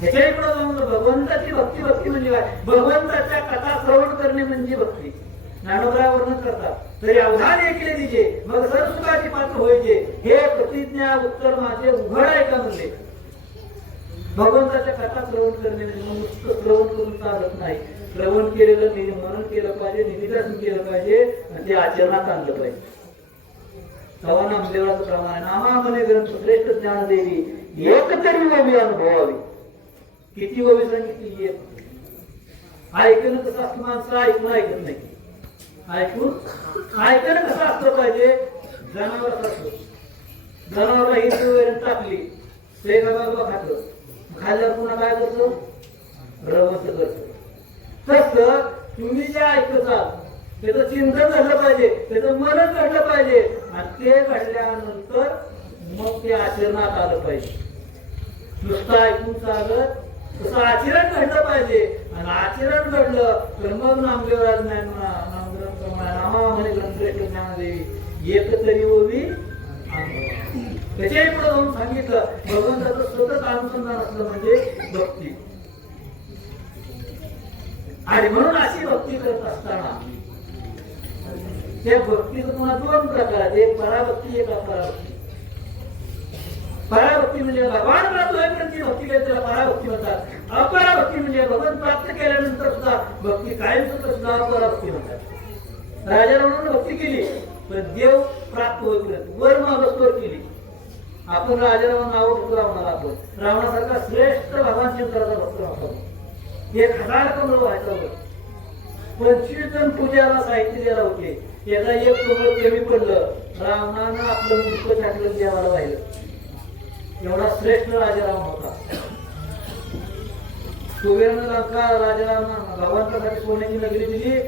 ह्याच्या इकडं जाऊन भगवंताची भक्ती म्हणजे काय? भगवंताच्या कथा श्रवण करणे म्हणजे भक्ती. ज्ञानोबराय वर्णन करतात, तरी अवधान ऐकले तिचे मग सर्वसुखाची पात्र व्हायचे. हे प्रतिज्ञा उत्तर माझे उघड आहे का म्हणले. भगवंताच्या कथा श्रवण करणे म्हणजे नुसतं श्रवण करून चालत नाही. श्रवण केलेलं मनन केलं पाहिजे, निधिध्यासन केलं पाहिजे आणि ते आचरणात आणलं पाहिजे. तेव्हा नामदेवाचं प्रमाण नामा म्हणे ग्रंथ श्रेष्ठ ज्ञान देवी एक तरी ओवी अनुभवावी. किती ओवी सांगितली? ऐकणं कसं असतं? माणसं ऐकून ऐकत नाही. ऐकणं कसं असलं पाहिजे? जनावर असतो, जनावरला ही वैरण टाकली ते बाबा खातं, खाल्ल्यावर पुन्हा काय करतो? रवंत करतो. तसं तुम्ही जे ऐकता त्याचं चिंतन झालं पाहिजे, त्याचं मनन घडलं पाहिजे आणि ते घडल्यानंतर मग ते आचरणात आलं पाहिजे. नुसतं ऐकून चालत तसं आचरण घडलं पाहिजे. आणि आचरण घडलं तर मग नामदेवराज नामा म्हणे ग्रंथ ज्ञानदेवी एक तरी ओवी. त्याच्या पुढे जाऊन सांगितलं भगवंताचं स्वतःच अनुसंधान असलं म्हणजे भक्ती. आणि म्हणून अशी भक्ती करत असताना त्या भक्तीचं तुम्हाला 2 प्रकार आहेत. एक पराभक्ती, एक अपराभक्ती. पराभक्ती म्हणजे भगवान प्राप्त होईपर्यंत भक्ती केली त्याला पराभक्ती म्हणतात. अपराभक्ती म्हणजे भगवान प्राप्त केल्यानंतर सुद्धा भक्ती कायम सुद्धा अपराभक्ती म्हणतात. राजाला म्हणून भक्ती केली पण देव प्राप्त होईपर्यंत वर मागस्तोर केली. आपण राजाला नाव ठेवतो रावणाला. आपण रावणासारखा श्रेष्ठ भगवान शंकराचा भक्त राहतो. 1000 कमळ व्हायचा होता. 25 जण पूजाला साहित्य द्यायला होते. याचा एक कमळ कमी पडलं, रावणानं आपलं मुख टाकलं देवाला वाहिलं. एवढा श्रेष्ठ राजा राम होता. कुबेरानं लंका राजाराम भगवंतासाठी सोन्याची नगरी दिली.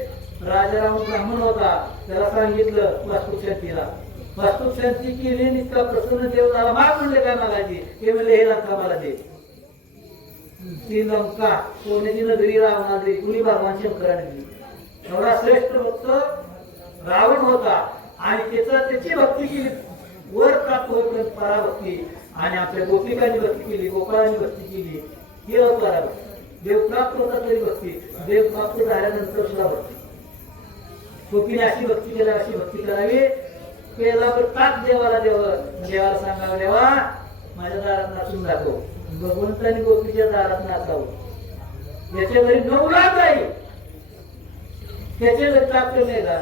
राजाराम ब्राह्मण होता, त्याला सांगितलं वास्तुशांतीला. वास्तुशांती केली आणि इतका प्रसन्न देव झाला. माग म्हणले काय मागायची? ते म्हणले हे लंका मला दे. ती लंका सोन्याची नगरी रावणा दिली, कुणी भगवान शंकराने दिली. एवढा श्रेष्ठ भक्त रावण होता आणि त्याची भक्ती केली वर प्राप्त होईपर्यंत पराभक्ती. आणि आपल्या गोपिकांनी भक्ती केली, गोपाळांनी भक्ती केली, ही अपराभक्ती. देव प्राप्त होता तरी भक्ती, देव प्राप्त झाल्यानंतर सुद्धा भक्ती. गोपीने अशी भक्ती केली, अशी भक्ती करावी. पेलावर ताक देवाला देवाला सांगावं, देवा माझ्या दारात नाचून दाखव. भगवंतानी गोपीच्या दारात नाचावं. याच्या घरी 9 लाख आहे, त्याच्या घरी ताक नाही का?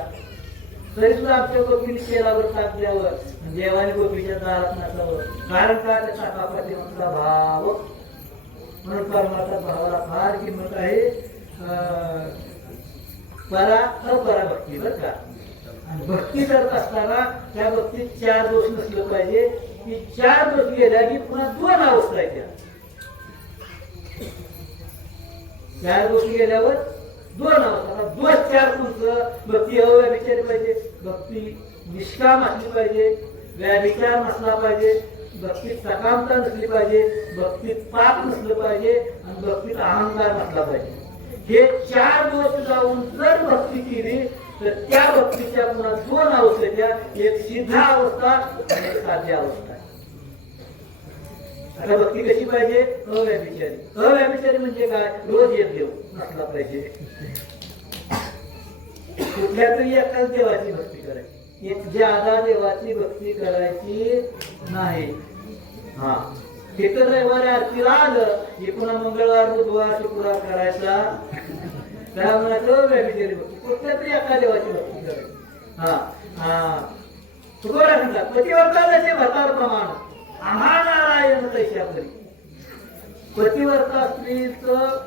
तरी सुद्धा आमच्या गोपीने पेलावर ताक द्यावं, देवाने गोपीच्या दारात नाचावं. कारण काय? त्या ताकापाठी म्हटला भाव. म्हणून परमार्थ भावाला फार किंमत आहे. अपराभक्ती बरं का. आणि भक्ती करत असताना त्या भक्तीत 4 दोष नसलं पाहिजे. की 4 दोष गेल्या की पुन्हा 2 अवस्था येत्या. 4 दोष गेल्यावर 2 अवस्था. दोष 4 तुमचं भक्ती अव्यभिचारी पाहिजे, भक्ती निष्काम असली पाहिजे, व्याभिचार नसला पाहिजे, भक्तीत सकामता नसली पाहिजे, भक्तीत पाप नसलं पाहिजे आणि भक्तीत अहंकार नसला पाहिजे. हे 4 दोष जाऊन जर भक्ती केली तर त्या भक्तीच्या पुन्हा 2 अवस्थेच्या, एक सिद्ध अवस्था आणि एक साध्य अवस्था. आता भक्ती कशी पाहिजे? अव्यभिचारी. अव्यभिचारी म्हणजे काय? रोज एक देव नसला पाहिजे. कुठल्या तरी एकाच देवाची भक्ती करायची, एक ज्यादा देवाची भक्ती करायची नाही. हा तिथं रविवारी आरतीला आलं की पुन्हा मंगळवार, बुधवार, शुक्रवार करायचा. त्याला म्हणायचं व्याभिचारी भक्ती. कुठल्या तरी एका देवाची भक्ती करायची. हा तुकोबरा म्हणतात, पतिव्रता जसे भरतार प्रमाण आम्हा नारायण तैशा करी. पतिव्रता स्त्रीचं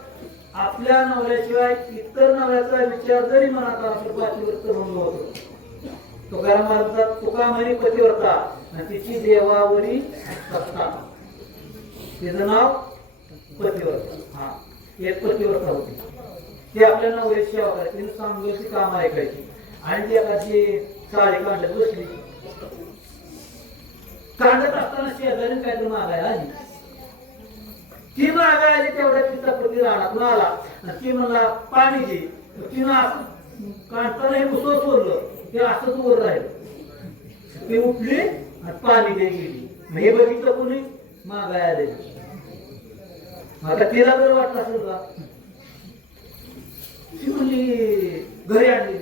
आपल्या नवऱ्याशिवाय इतर नवऱ्याचा विचार जरी मनात असतो पतिव्रत भंग होतो. तुकाराम म्हणतात, तुका म्हणी पतिव्रता आणि तिची देवावरी सत्ता. तिचं नाव पतिव्रता. हा एक पतिव्रता होती. ती आपल्या नवऱ्याची सेवा करायची, तिने सांगून ती काम ऐकायची. आणि ती एखादी साडी काढत बसली, काढत असताना शेजारी काहीतरी मागायला आली. ती मागायला आली तेवढ्या तिचा पती राहणार आला आणि ती म्हणला पाणी दे. तिनं असं काढताना हे उसळ सोडलं, ते असंच वर राहिलं. ती उठली आणि पाणी दे गेली. हे बघितलं कोणी? मागायला आले. आता तिला बरं वाटलं असेल का? ती म्हणली घरी आणली,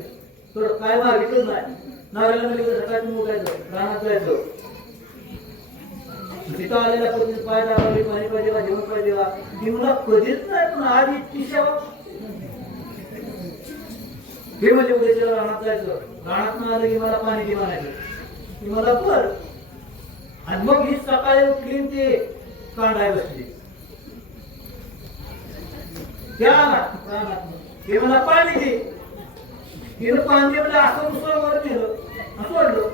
थोडं काय मागितलं नाही. नारायला म्हणजे सकाळी उठायचं, रानात जायचं. तिथं आलेल्या पद्धतीत पाय दाबावे, पाणी पाहिजे का, जेवण पाहिजे का, ती मला कधीच नाही. पण आज इतकी सेवा. हे म्हणजे उद्याच्या रानात जायचं, रानात न आलं की मला पाणी दे म्हणायचं. ती मला कर. आणि मग ही सकाळी उठली ते कांडाय बसली त्या रानात. हे मला पाणी दे. तिनं पाणी दे म्हणजे असं उसळ वर केलं, असं वाटलं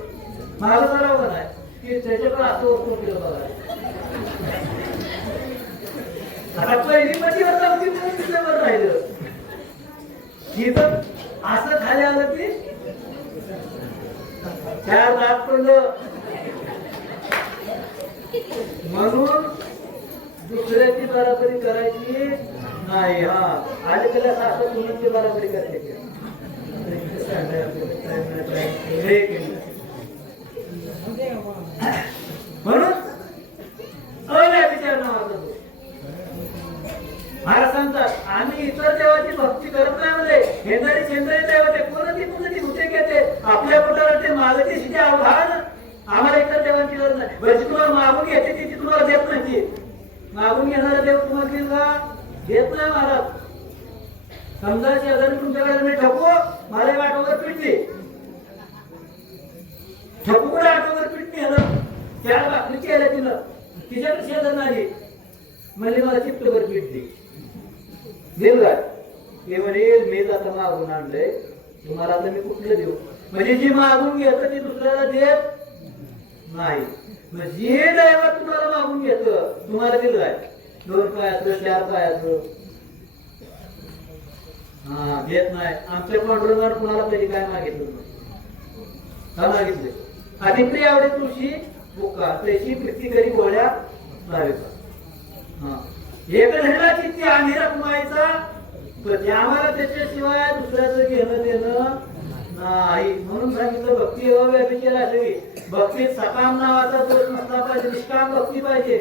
माझं सराव नाही. की त्याच्याकडे असं वस्तू केलं बघा. आता पहिली मध्ये होता ती तिच्यावर राहिलं. ही तर असं खाली आलं की चार दात पडलं. म्हणून दुसऱ्याची बराबरी करायची नाही. हा आणि त्याला सासू मुलींची बराबरी करायची. म्हणून अव्यभिचार नावाचा दोष. महाराज सांगतात आम्ही इतर देवाची भक्ती करत नाही म्हणजे हेंदारी शेंदारी देवते कोणती कोणती भूते घेते आपल्या पोटाला ते मागते शिते आव्हान. आम्हाला इतर देवांची गरज नाही. म्हणजे तुम्हाला मागून घेते ती तुम्हाला देत नाही. मागून घेणारा देव तुम्हाला देईल का? देत नाही महाराज. समजा शेजारी तुमच्याकडे मी ठकू मला आठववर पिटली, ठकूकडे आठववर पिटली आलं, चार भाकरी केल्या तिनं, तिच्याकडे शेजार नाही म्हणजे मला चित्तभर पिटली. देव काय ते म्हणेल मी आता मागून आणलंय तुम्हाला, आता मी कुठलं देऊ? म्हणजे जी मागून घेत ती दुसऱ्याला देत नाही. जे दैवत तुम्हाला मागून घेत तुम्हाला दिलं काय? 2 पायाचं 4 पायाचं हा देत नाही. आमच्या पांडुरंगाने कुणाला कधी काय मागितलं का? मागितले अधिप्रिय आवडे तुळशी बुका त्याची प्रीती करी गोळ्या लावायचा. हा एक धरला किती आम्ही रकमायचा पण आम्हाला त्याच्याशिवाय दुसऱ्याचं घेणं देणं नाही. म्हणून सांगितलं भक्ती अव्यभिचार असावी. भक्तीत सकाम नावाचा दोष नसला पाहिजे, निष्काम भक्ती पाहिजे.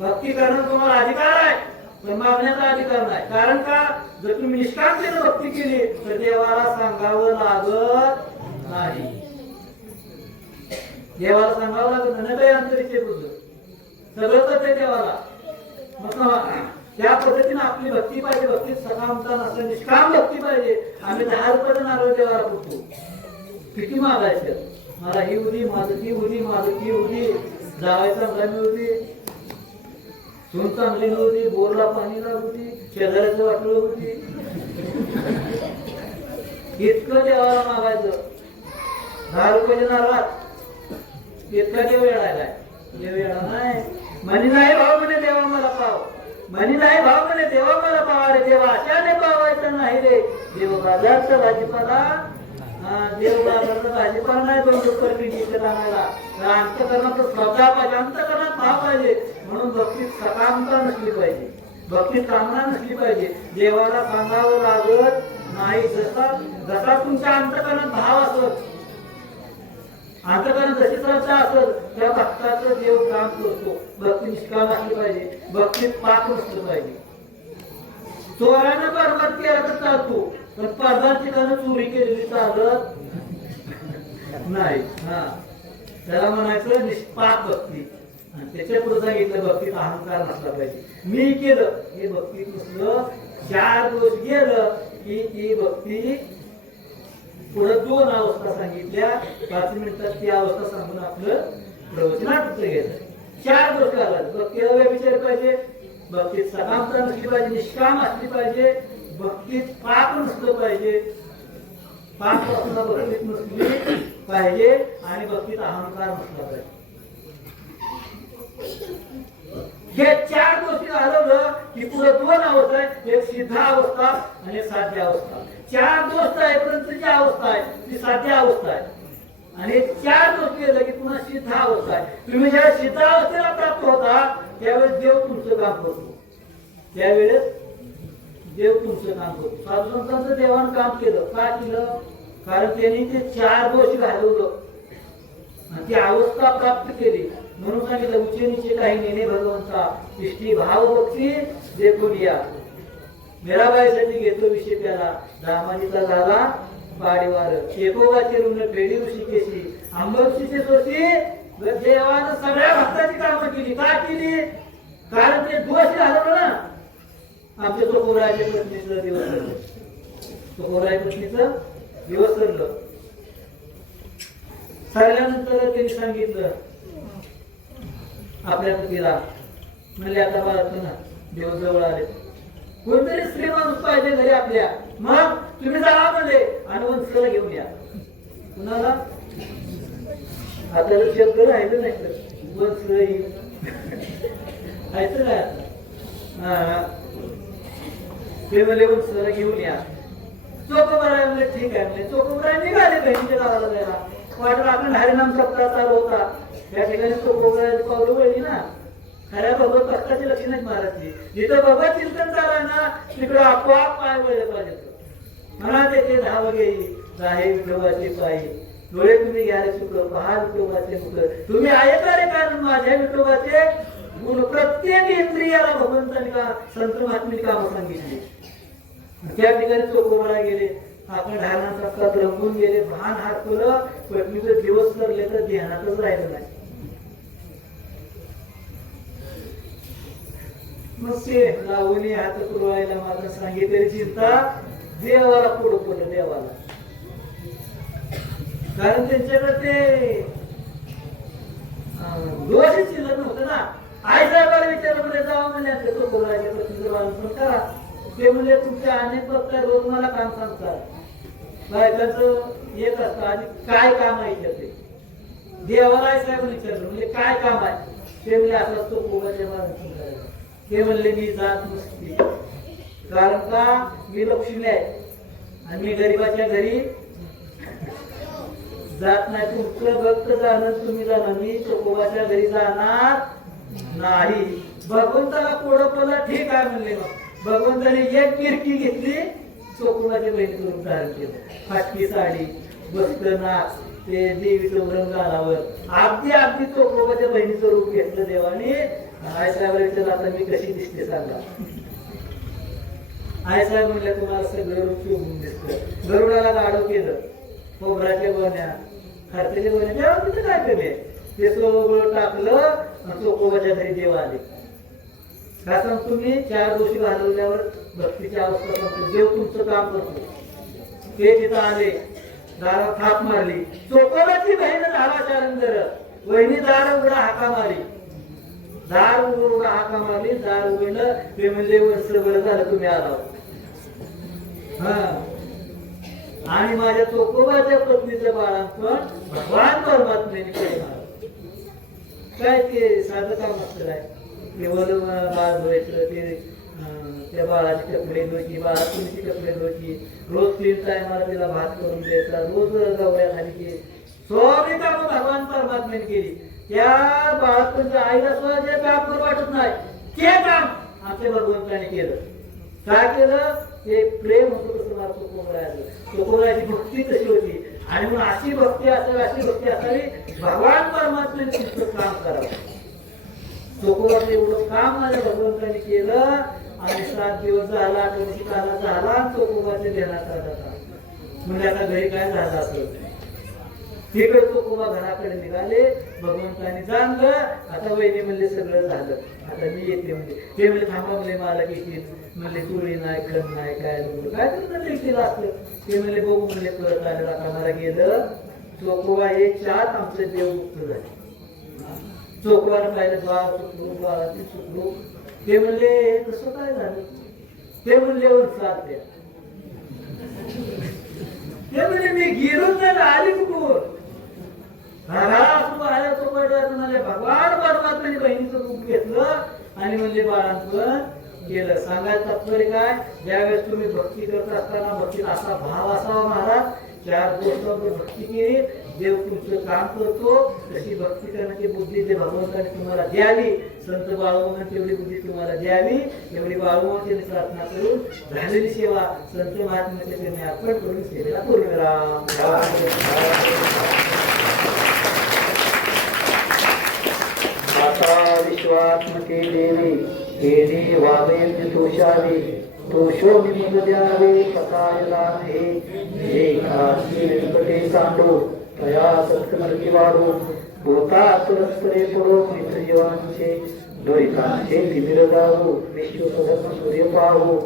भक्ती करणं तुम्हाला अधिकार आहे पण मागण्याचा अधिकार नाही. कारण का? जर तुम्ही निष्कामतेने भक्ती केली तर देवाला सांगावं लागत नाही. देवाला सांगावं लागत नाही. काही अंतरीचे बुद्ध सगळं तर ते देवाला. मग त्या पद्धतीने आपली भक्ती पाहिजे. भक्तीत सकामता नसतं, निष्काम भक्ती पाहिजे. आम्ही 10 रुपये नारळ देवाला पुरतो. किती मागायचं? मला ही उदी माझं ती उदी माझं ती उदी जावायचा चांगली होती, सून चांगली नव्हती, बोरला पाणी नव्हती, शेजाऱ्याचं वाटलं होती. इतकं देवाला मागायचं. 10 रुपयाच्या नारळात इतका देव वेळायलाय. देव वेळा नाही. म्हणी नाही भाव म्हणे देवा मला पाव, म्हणी नाही भाव म्हणे देवा मला पाव. रे देवा अशाने पावायचं नाही रे. देव बाजारचा भाजीपाला, देव बाजारचा भाजीपाला नाही 2 रुपये विकत आणायला. अंतकरणात श्रद्धा पाहिजे, अंतकरणात भाव पाहिजे. म्हणून भक्तीत सकामता नसली पाहिजे, भक्तीत कामना नसली पाहिजे. देवाला सांगावं लागत नाही. जसा तुमच्या अंतकरणात भाव असत, अंतकरणात जशी श्रद्धा असत त्या भक्ताचं देव काम करतो. भक्ती निष्काम असली पाहिजे, भक्तीत पाप नसलं पाहिजे. चोरानं बरबाद केला तर चालतो पण 50 ठिकाणी चोरी केलेली चालत नाही. हा त्याला म्हणायचं निष्पाप भक्ती. आणि त्याच्या पुढे सांगितलं भक्तीत अहंकार नसला पाहिजे. मी केलं हे भक्तीत नसलं. 4 दिवस गेलं की ती भक्ती पुढे 2 अवस्था सांगितल्या. 5 मिनिटात ती अवस्था सांगून आपलं प्रवचन आटोपलं गेलं. 4 दिवस काढला. भक्ती अव्यभिचार पाहिजे, भक्तीत सकामता नसली पाहिजे, निष्काम असली पाहिजे, भक्तीत पाप नसलं पाहिजे, पाप असणं भक्तीत नसली पाहिजे आणि भक्तीत अहंकार नसला पाहिजे. हे 4 गोष्टी घालवलं की पुढे 2 अवस्था आहे, एक सिद्ध अवस्था आणि एक साध्य अवस्था. 4 दोष आहे जी अवस्था आहे ती साध्य अवस्था आहे आणि 4 गोष्टी केलं की पुन्हा सिद्ध अवस्था आहे. तुम्ही ज्या सिद्ध अवस्थेला प्राप्त होता त्यावेळेस देव तुमचं काम करतो. त्यावेळेस देव तुमचं काम करतो. साधू संतांचं देवानं काम केलं. का केलं? कारण त्यांनी ते 4 दोष घालवलं आणि ती अवस्था प्राप्त केली. म्हणून सांगितलं उच्च नीचे काही नेणे भगवंता इष्टी भाव भक्ती देखून या. मीराबाईसाठी घेतो विषय त्याला दामाजीचा झाला पाडीवार शेकोबाचे ऋण पेढी ऋषिकेशी आंबवशीचे सोशी देवानं सगळ्या भक्ताची कामं केली. का केली? कारण ते दोष घालवलं ना. आमच्या चोकोराच्या पत्नीचं दिवस ठरलं. चोकोराच्या पत्नीचं दिवस ठरलं. ठरल्यानंतर त्यांनी सांगितलं आपल्या पतीला म्हणले आता बाळा ना देव जवळ आले, कोणतरी स्त्री माणूस पाहिजे घरी आपल्या. मग तुम्ही जावा म्हणले आणि वंशाला घेऊन या. कुणाला? आता शब्द राहिलं नाही तर वंश येईल ऐकलं काय? हा ते म्हणले वंशाला घेऊन या. चोकोबराय म्हणले ठीक आहे म्हणले. चोकोबराय निघाले बहिणीच्या गावाला जायला. वाटलं आपण हरिनाम सप्ताह चालू होता त्या ठिकाणी चोकोबरायची पावलं वळली ना. खऱ्या भगवत भक्ताची लक्षण आहेत महाराजची. जिथं भगवत चिंतन चालू ना तिकडं आपोआप पाय वळले पाहिजे. म्हणा तेथे धाव घेई जाहे विठोबाचे पायी डोळे तुम्ही घ्याले चुक पहा विठोबाचे मुख तुम्ही ऐकाले कारण माझ्या विठोबाचे गुण. प्रत्येक इंद्रियाला भगवंतांनी का संत महात्म्याने कामं सांगितली. त्या ठिकाणी चोकोबरा गेले. आपण ध्यानाचा रंगून गेले. भान हातलं पत्नीचं दिवस करले तर ध्यानातच राहिलं नाही. मग ते लावणी हात पुरवायला माझं सांगितलेली चिंता देवाला पुढं पडलं. देवाला कारण त्यांच्याकडे ते दोषच शिल्लक नव्हतं ना. आई साहेबाला विचारलं जावं म्हणजे चोकोबराच्या पत्नीचं बांधून करा. ते म्हणजे तुमच्या अनेक भक्त रोज मला काम सांगतात. बायकांचं एक असतं आणि काय काम आहे ते देवाला आई साहेब विचारलं म्हणजे काय काम आहे. ते म्हणजे असं चोकोबाच्या बांधून करायचं. ते म्हणले मी जात नसते कारण का मी लक्ष्मी आहे आणि मी गरीबाच्या घरी जात नाही. तुमचं भक्त जाणार तुम्ही जाणार. मी चोकोबाच्या घरी जाणार नाही. भगवंताला कोडपला ठीक आहे म्हणले. मग भगवंताने एक किरकी घेतली चोकोबाच्या बहिणीचं रूप धारण केलं. फाटकी साडी बसत नाच ते देवीचं रंग घालावर अगदी चोकोबाच्या बहिणीचं रूप घेतलं देवाने. आई साहेब विचारलं आता मी कशी दिसते सांगा. आई साहेब म्हणलं तुम्हाला सगळं रूप शोभून दिसतं. गरुडाला गाडव केलं. खोबराच्या गोण्या खारतेच्या गोण्या तेव्हा तिथे काय केले ते सगळं टाकलं. चोकोबाच्या घरी देव आले. का सांगतो मी 4 दिवशी घालवल्यावर भक्तीची अवस्था सांगतो. देव तुमचं काम करतो. ते तिथं आले. दारात थाप मारली. चोकोबाची बहीण झाला चारंदर. वहिनी दार उघडा हाका मारली. दार उघडा हाका मारली. दार उघडलं. ते म्हणजे वर्ष बरं झालं तुम्ही आला. हा आणि माझ्या चोकोबाच्या पत्नीचं बाळांपण भगवान परमात्म्याने केलं. काय ते साधं काम असतं काय. केवळ बाळ धुवायचं ते त्या बाळाची कपडे धुवायची बाळाची कपडे धुवायची. रोज 3 टायमाला तिला भात करून द्यायचा. रोज गवऱ्या खाली सगळी कामं भगवान परमात्म्याने केली. त्या बाळाच्या आईला सुद्धा जे काम करू वाटत नाही ते काम आमच्या भगवंताने केलं. काय केलं? ते प्रेम होतं तसं मला चोकोबाची भक्ती कशी होती आणि मग अशी भक्ती असावी भगवान परमात्म्याने तुमचं काम करावं. चोकोबाचं एवढं काम माझ्या भगवंताने केलं आणि 7 दिवस झाला 8 दिवशी काला झाला चोकोबाच्या ध्यानात आला. म्हणजे आता घरी काय झालं असं तिकडे चोकोबा घराकडे निघाले. भगवंताने जाणलं आता वहिनी म्हणले सगळं झालं आता मी येते म्हणजे. ते म्हणजे थांबा म्हणले मला येतील म्हणले चुळी नाही खण नाही काय काय तर केलं असलं. ते म्हणले बघू म्हणले परत आले. आता मला गेलं चोकोबा 1:4 आमचं देव मुक्त झाले. चोकोबाला पाहिलं बाळ चुकलो बाळाची चुकलो. ते म्हणले कसं काय झालं. ते म्हणले साथ द्या. ते म्हणजे मी गिरून नाही आली कुठून भगवान परमात्म्याने बहिणीचं रूप घेतलं आणि म्हणजे बाळांपण केलं. सांगायचं तात्पर्य काय? ज्यावेळेस तुम्ही भक्ती करत असताना भक्तीत असा भाव असावा महाराज, चार गोष्टांवर भक्ती केली, देव तुमचं काम करतो. तशी भक्ती करण्याची बुद्धी जे भगवंताने तुम्हाला द्यावी, संत बाळूमामांनी तेवढी बुद्धी तुम्हाला द्यावी, एवढी बाळूमामाची प्रार्थना करून झालेली सेवा संत महात्म्याच्या चरणी अर्पण करून सेवेला पूर्ण माता विश्वात्मके देवी देवी वावेद्य तोषावी तोषो विमुद द्यावे पतायला हे काशी व्यंकटे सांडो तया सत्कमर्ती वाढो होता परस्परे पडो मित्रजीवांचे द्वैतांचे तिमिर जावो विश्वपदम सूर्य पाहो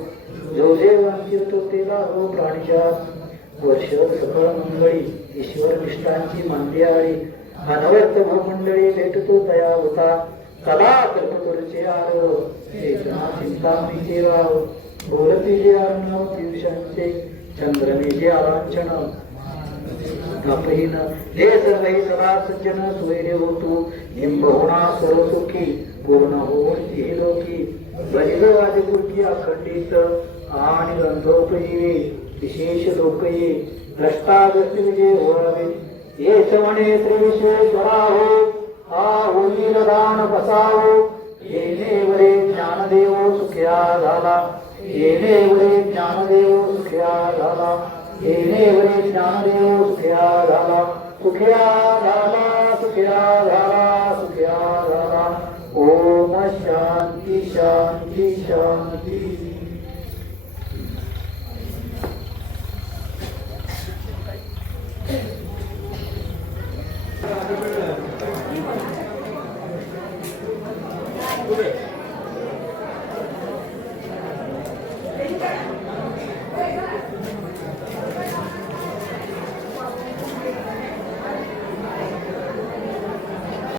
जो जे वांचितो तेला हो प्राणिजा वर्ष सकळ मंगळी ईश्वर निष्ठांची मांदी आळी अनवर्त भूमंडळी भेटतो तया होता कला कल्पतरुचे आरो चेतना चिंता मीचे राव बोलती जे अर्णव दिवसांचे चंद्रने जे आलांछन तपहीन हे सर्वही सदा सज्जन स्वैर्य होतो हिंबहुणा सर्वसुखी पूर्ण होऊन ही लोकी बलिद आदिपुरकी अखंडित आणि रंधोपजीवे विशेष लोकये द्रष्टादृष्टी विजय व्हावे येच म्हणे श्री विश्वेश्वरा हो हा होईल दान बसावो येणे वरे ज्ञानदेव सुख्या झाला येणे वरे ज्ञानदेव सुख्या झाला येणे वरे ज्ञानदेव सुख्या झाला सुख्या झाला सुख्या झाला सुख्या झाला ओम शांती शांती शांती